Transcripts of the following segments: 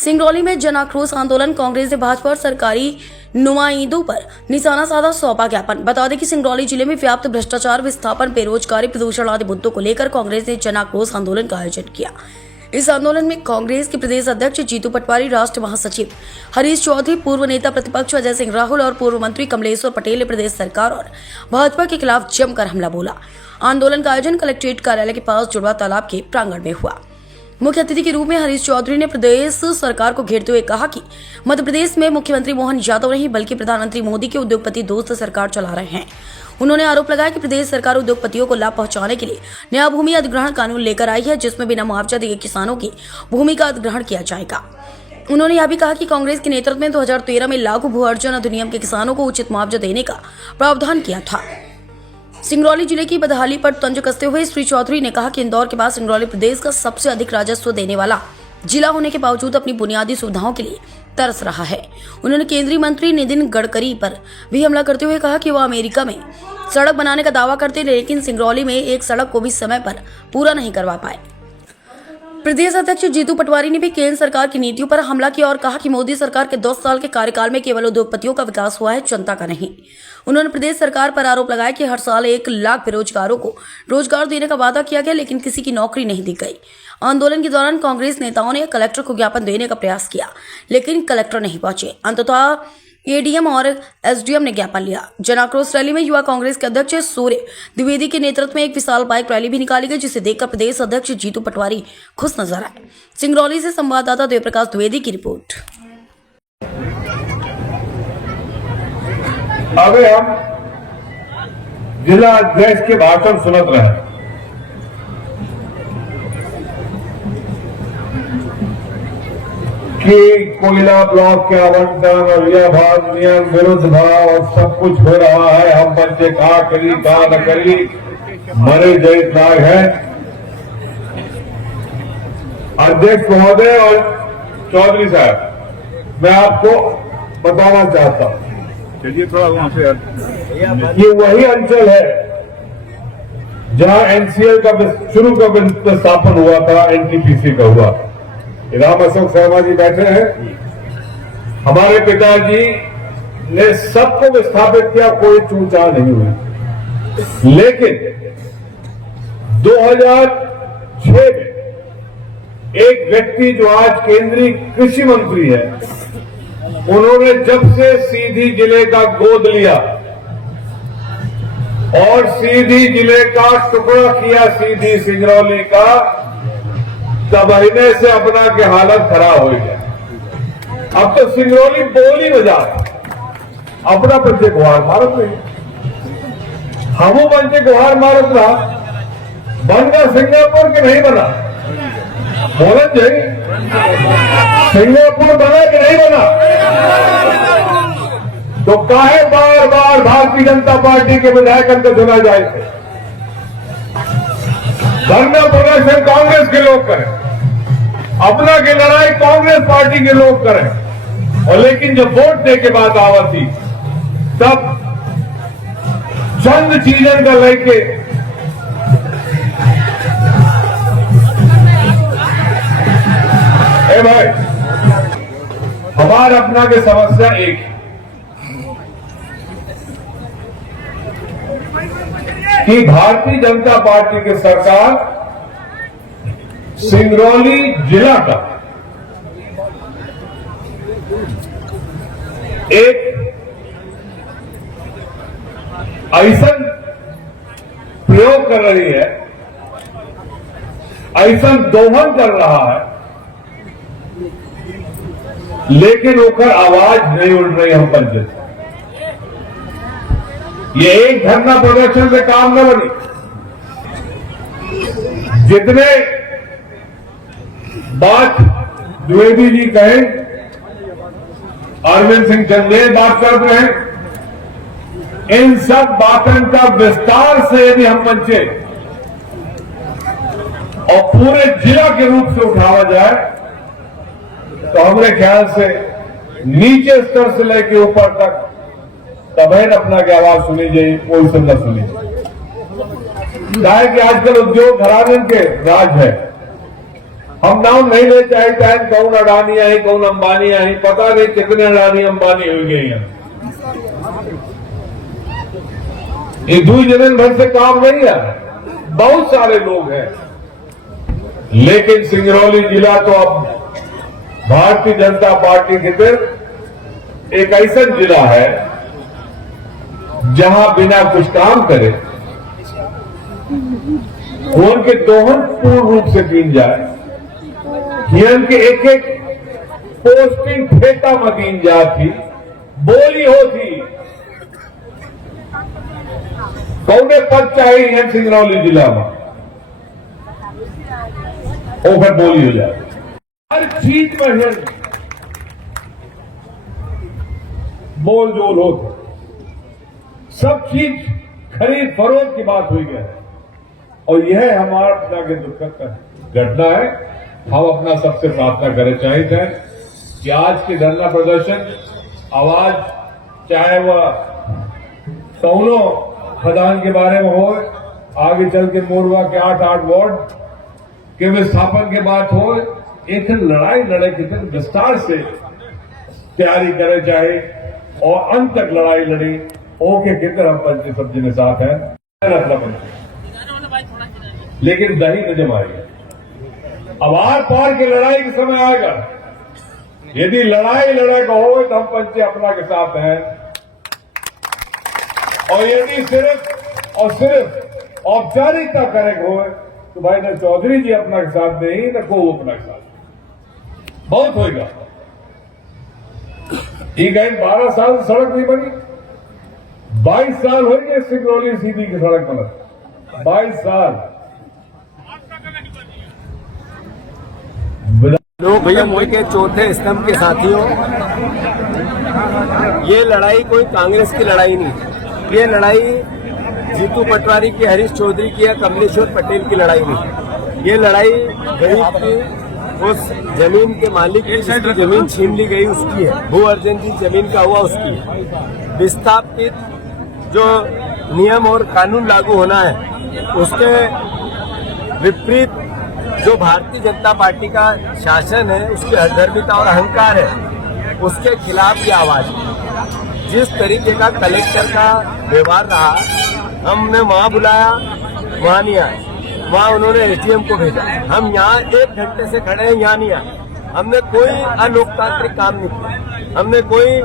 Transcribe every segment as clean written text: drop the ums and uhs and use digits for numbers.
सिंगरौली में जन आक्रोश आंदोलन। कांग्रेस ने भाजपा और सरकारी नुमाइंदों पर निशाना साधा, सौंपा ज्ञापन। बता दें कि सिंगरौली जिले में व्याप्त भ्रष्टाचार, विस्थापन, बेरोजगारी, प्रदूषण आदि मुद्दों को लेकर कांग्रेस ने जन आक्रोश आंदोलन का आयोजन किया। इस आंदोलन में कांग्रेस के प्रदेश अध्यक्ष जीतू पटवारी, राष्ट्रीय महासचिव हरीश चौधरी, पूर्व नेता प्रतिपक्ष अजय सिंह राहुल और पूर्व मंत्री कमलेश्वर पटेल ने प्रदेश सरकार और भाजपा के खिलाफ जमकर हमला बोला। आंदोलन का आयोजन कलेक्ट्रेट कार्यालय के पास जुड़वा तालाब के प्रांगण में हुआ। मुख्य अतिथि के रूप में हरीश चौधरी ने प्रदेश सरकार को घेरते हुए कहा कि मध्य प्रदेश में मुख्यमंत्री मोहन यादव नहीं बल्कि प्रधानमंत्री मोदी के उद्योगपति दोस्त सरकार चला रहे हैं। उन्होंने आरोप लगाया कि प्रदेश सरकार उद्योगपतियों को लाभ पहुंचाने के लिए नया भूमि अधिग्रहण कानून लेकर आई है, जिसमें बिना मुआवजा दिए किसानों की भूमि का अधिग्रहण किया जाएगा। उन्होंने यह भी कहा कि कांग्रेस के नेतृत्व में 2013 में लागू भू अर्जन अधिनियम के किसानों को उचित मुआवजा देने का प्रावधान किया था। सिंगरौली जिले की बदहाली पर तंज कसते हुए श्री चौधरी ने कहा कि इंदौर के बाद सिंगरौली प्रदेश का सबसे अधिक राजस्व देने वाला जिला होने के बावजूद अपनी बुनियादी सुविधाओं के लिए तरस रहा है। उन्होंने केंद्रीय मंत्री नितिन गडकरी पर भी हमला करते हुए कहा कि वह अमेरिका में सड़क बनाने का दावा करते, लेकिन सिंगरौली में एक सड़क को भी समय पर पूरा नहीं करवा पाए। प्रदेश अध्यक्ष जीतू पटवारी ने भी केंद्र सरकार की नीतियों पर हमला किया और कहा कि मोदी सरकार के 10 साल के कार्यकाल में केवल उद्योगपतियों का विकास हुआ है, जनता का नहीं। उन्होंने प्रदेश सरकार पर आरोप लगाया कि हर साल 1 लाख बेरोजगारों को रोजगार देने का वादा किया गया, लेकिन किसी की नौकरी नहीं दी गई। आंदोलन के दौरान कांग्रेस नेताओं ने कलेक्टर को ज्ञापन देने का प्रयास किया, लेकिन कलेक्टर नहीं पहुंचे। अंततः एडीएम और एसडीएम ने ज्ञापन लिया। जन आक्रोश रैली में युवा कांग्रेस के अध्यक्ष सूर्य द्विवेदी के नेतृत्व में एक विशाल बाइक रैली भी निकाली गई, जिसे देखकर प्रदेश अध्यक्ष जीतू पटवारी खुश नजर आए। सिंगरौली से संवाददाता देवप्रकाश द्विवेदी की रिपोर्ट। अभी हम जिला अध्यक्ष के भाषण सुनत रहे। कि कोयला ब्लॉक के आवंटन और यह भाग नियम विरुद्ध भाव और सब कुछ हो रहा है। हम बच्चे कहा करी कहा न करी मरे जैत नाग है। अध्यक्ष महोदय और चौधरी साहब, मैं आपको बताना चाहता हूं, चलिए थोड़ा वहां से ये वही अंचल है जहां एनसीएल का शुरू का स्थापन हुआ था, एनटीपीसी का हुआ। राम अशोक शर्मा जी बैठे हैं। हमारे पिताजी ने सबको विस्थापित किया, कोई चूचा नहीं हुई। लेकिन 2006 में एक व्यक्ति जो आज केंद्रीय कृषि मंत्री है, उन्होंने जब से सीधी जिले का गोद लिया और सीधी जिले का टुकड़ा किया, सीधी सिंगरौली का, तब महीने से अपना के हालत खराब हो गया। अब तो सिंगरौली बोली बजा अपना बच्चे गुहार मारत नहीं। हमू बच्चे गुहार मारत रहा, बन गया सिंगापुर के नहीं बना। बोलत जाए सिंगापुर बना कि नहीं बना? तो काहे बार बार भारतीय जनता पार्टी के विधायक को चुना जाए? धरना प्रदर्शन कांग्रेस के लोग करें, अपना की लड़ाई कांग्रेस पार्टी के लोग करें, और लेकिन जब वोट दे के बाद आवती तब चंद चीजन का लेके भाई हमारे अपना की समस्या एक है कि भारतीय जनता पार्टी की सरकार सिंगरौली जिला का एक ऐसा प्रयोग कर रही है, ऐसा दोहन कर रहा है, लेकिन होकर आवाज नहीं उठ रही हम पंचायत। ये एक धरना प्रदर्शन से काम न बनी। जितने बात द्विवेदी जी कहे, अरविंद सिंह चंदेल बात कर रहे हैं, इन सब बातों का विस्तार से यदि हम मंचे और पूरे जिला के रूप से उठावा जाए तो हमारे ख्याल से नीचे स्तर से लेकर ऊपर तक तबैन अपना की आवाज सुनी जाए, कोई से न सुनी जाए। कि आजकल उद्योग घराने के राज है, हम नाम नहीं ले चाहते हैं कौन अडानी आई कौन अंबानी आई, पता नहीं कितने अडानी अंबानी हो गए हैं। ये 2 जन भर से काम नहीं है, बहुत सारे लोग हैं। लेकिन सिंगरौली जिला तो अब भारतीय जनता पार्टी के तरफ एक ऐसा जिला है जहां बिना कुछ काम करे खून के दोहन पूर्ण रूप से पीन जाए, हिरन के एक एक पोस्टिंग फेटा मदीन जाती बोली होती कौने पद चाहिए सिंगरौली जिला में, ओवर बोली हो जाए। हर चीज में हिरन बोल जोल होती, सब चीज खरीद फरोख्त की बात हुई है। और यह हमारा अपना के दुखद घटना है। हम अपना सबसे प्रार्थना करें चाहिए थे कि आज के धरना प्रदर्शन आवाज चाहे वह दोनों खदान के बारे में हो, आगे चल के मोरवा के 8 वार्ड के विस्थापन के बात हो, एक लड़ाई लड़े के दिन विस्तार से तैयारी करे चाहे और अंत तक लड़ाई लड़ी ओके किधर हम पंच सब्जी में साथ है अपना पंच, लेकिन दही न जमाएगा। अब आर पार की लड़ाई के समय आएगा, यदि लड़ाई लड़ेगा हो तो हम पंचे अपना के साथ हैं, और यदि सिर्फ और सिर्फ औपचारिकता करेगा हो तो भाई न चौधरी जी अपना के साथ नहीं न को अपना के साथ बहुत होगा। ये गए 12 साल से सड़क नहीं बनी, 22 साल हो गए सिंगरौली सीधी की सड़क बना, 22 साल। लोग भैया मोदी के चौथे स्तंभ के साथियों, ये लड़ाई कोई कांग्रेस की लड़ाई नहीं, ये लड़ाई जीतू पटवारी की, हरीश चौधरी की या कमलेश्वर पटेल की लड़ाई नहीं। ये लड़ाई गरीब की, उस जमीन के मालिक की जिसकी जमीन छीन ली गई उसकी है, भू अर्जन की जमीन का हुआ उसकी है। विस्थापित जो नियम और कानून लागू होना है उसके विपरीत जो भारतीय जनता पार्टी का शासन है, उसकी अधर्मिता और अहंकार है, उसके खिलाफ ये आवाज है। जिस तरीके का कलेक्टर का व्यवहार रहा, हमने वहां बुलाया वहां नहीं आए, वहां उन्होंने एसडीएम को भेजा, हम यहाँ 1 घंटे से खड़े हैं यहाँ नहीं आए। हमने कोई अलोकतांत्रिक काम नहीं किया, हमने कोई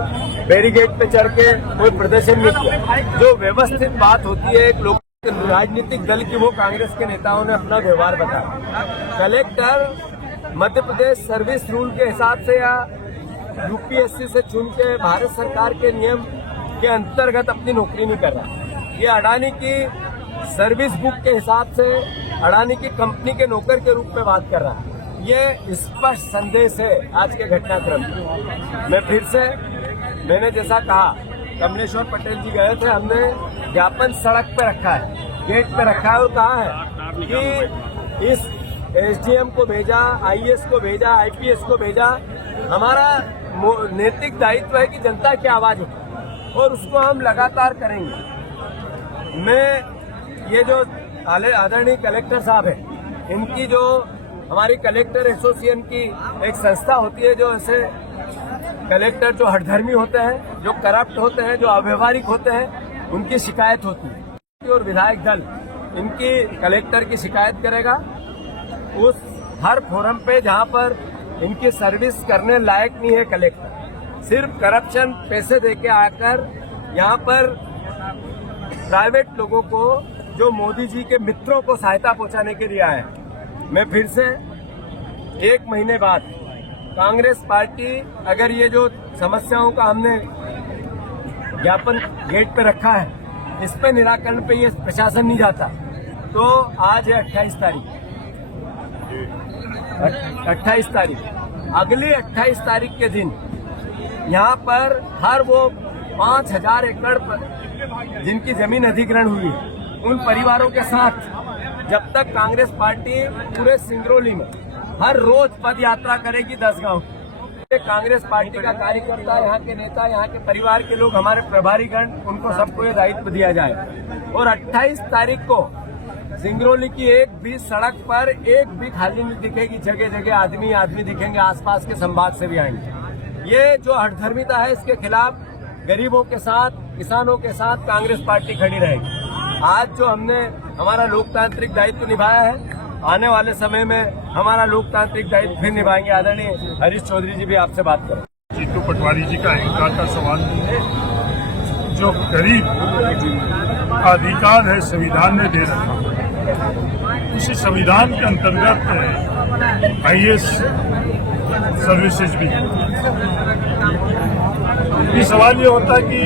बैरिकेड पे चढ़ के कोई प्रदर्शन नहीं किया। जो व्यवस्थित बात होती है एक लोग राजनीतिक दल की, वो कांग्रेस के नेताओं ने अपना व्यवहार बताया। Collector Madhya Pradesh service rule के हिसाब से या यूपीएससी से चुन के भारत सरकार के नियम के अंतर्गत अपनी नौकरी नहीं कर रहा। ये अडानी की सर्विस बुक के हिसाब से अडानी की कंपनी के नौकर के रूप में बात कर रहा है। ये स्पष्ट संदेश है आज के घटनाक्रम में। मैं फिर से, मैंने जैसा कहा, कमलेश्वर पटेल जी गए थे, हमने ज्ञापन सड़क पे रखा है, गेट पे रखा है और कहा है कि इस एसडीएम को भेजा, आईएएस को भेजा, आईपीएस को भेजा। हमारा नैतिक दायित्व है कि जनता की आवाज उठाए और उसको हम लगातार करेंगे। मैं ये जो आदरणीय कलेक्टर साहब है, इनकी जो हमारी कलेक्टर एसोसिएशन की एक संस्था होती है, जो ऐसे कलेक्टर जो हठधर्मी होते हैं, जो करप्ट होते हैं, जो अव्यवहारिक होते हैं, उनकी शिकायत होती है। और विधायक दल इनकी कलेक्टर की शिकायत करेगा उस हर फोरम पे जहां पर इनकी सर्विस करने लायक नहीं है कलेक्टर, सिर्फ करप्शन पैसे देके आकर यहाँ पर प्राइवेट लोगों को, जो मोदी जी के मित्रों को सहायता पहुंचाने के लिए आए। मैं फिर से 1 महीने बाद कांग्रेस पार्टी, अगर ये जो समस्याओं का हमने ज्ञापन गेट पे रखा है, इस पे निराकरण पे ये प्रशासन नहीं जाता, तो आज है 28 तारीख, 28 तारीख, अगली 28 तारीख के दिन यहाँ पर हर वो 5000 एकड़ पर जिनकी जमीन अधिग्रहण हुई, उन परिवारों के साथ जब तक कांग्रेस पार्टी पूरे सिंगरौली में हर रोज पद यात्रा करेगी 10 गांव, कांग्रेस पार्टी का कार्यकर्ता, यहाँ के नेता, यहाँ के परिवार के लोग, हमारे प्रभारीगण, उनको सबको ये दायित्व दिया जाए। और 28 तारीख को सिंगरौली की एक भी सड़क पर एक भी खाली नहीं दिखेगी, जगह जगह आदमी आदमी दिखेंगे, आसपास के संभाग से भी आएंगे। ये जो हठधर्मिता है, इसके खिलाफ गरीबों के साथ, किसानों के साथ कांग्रेस पार्टी खड़ी रहेगी। आज जो हमने हमारा लोकतांत्रिक दायित्व निभाया है, आने वाले समय में हमारा लोकतांत्रिक दायित्व फिर निभाएंगे। आदरणीय हरीश चौधरी जी भी आपसे बात करें। जीतू पटवारी जी का अहंकार का सवाल नहीं है। जो गरीब अधिकार है संविधान ने दे रखा, उसी संविधान के अंतर्गत आईएएस सर्विसेज भी। ये सवाल ये होता है कि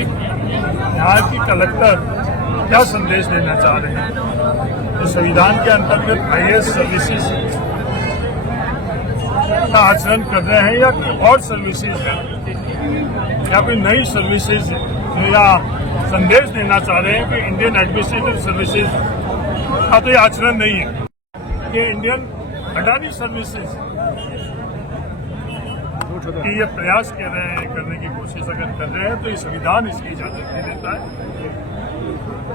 यहाँ की कलेक्टर क्या संदेश देना चाह रहे हैं। तो संविधान के अंतर्गत आईएएस सर्विसेज का आचरण कर रहे हैं या और सर्विसेज है या कोई नई सर्विसेज या संदेश देना चाह रहे हैं कि इंडियन एडमिनिस्ट्रेटिव सर्विसेज का तो ये आचरण नहीं है। ये इंडियन अडानी सर्विसेज कि ये प्रयास कर रहे हैं, करने की कोशिश अगर कर रहे हैं तो ये संविधान इसकी इजाजत नहीं देता है।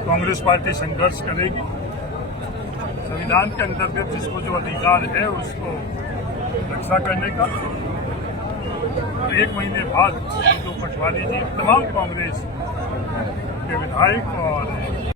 कांग्रेस पार्टी संघर्ष करेगी। संविधान के अंतर्गत जिसको जो अधिकार है उसको रक्षा करने का। तो 1 महीने बाद जीतू पटवारी जी तमाम कांग्रेस के विधायक और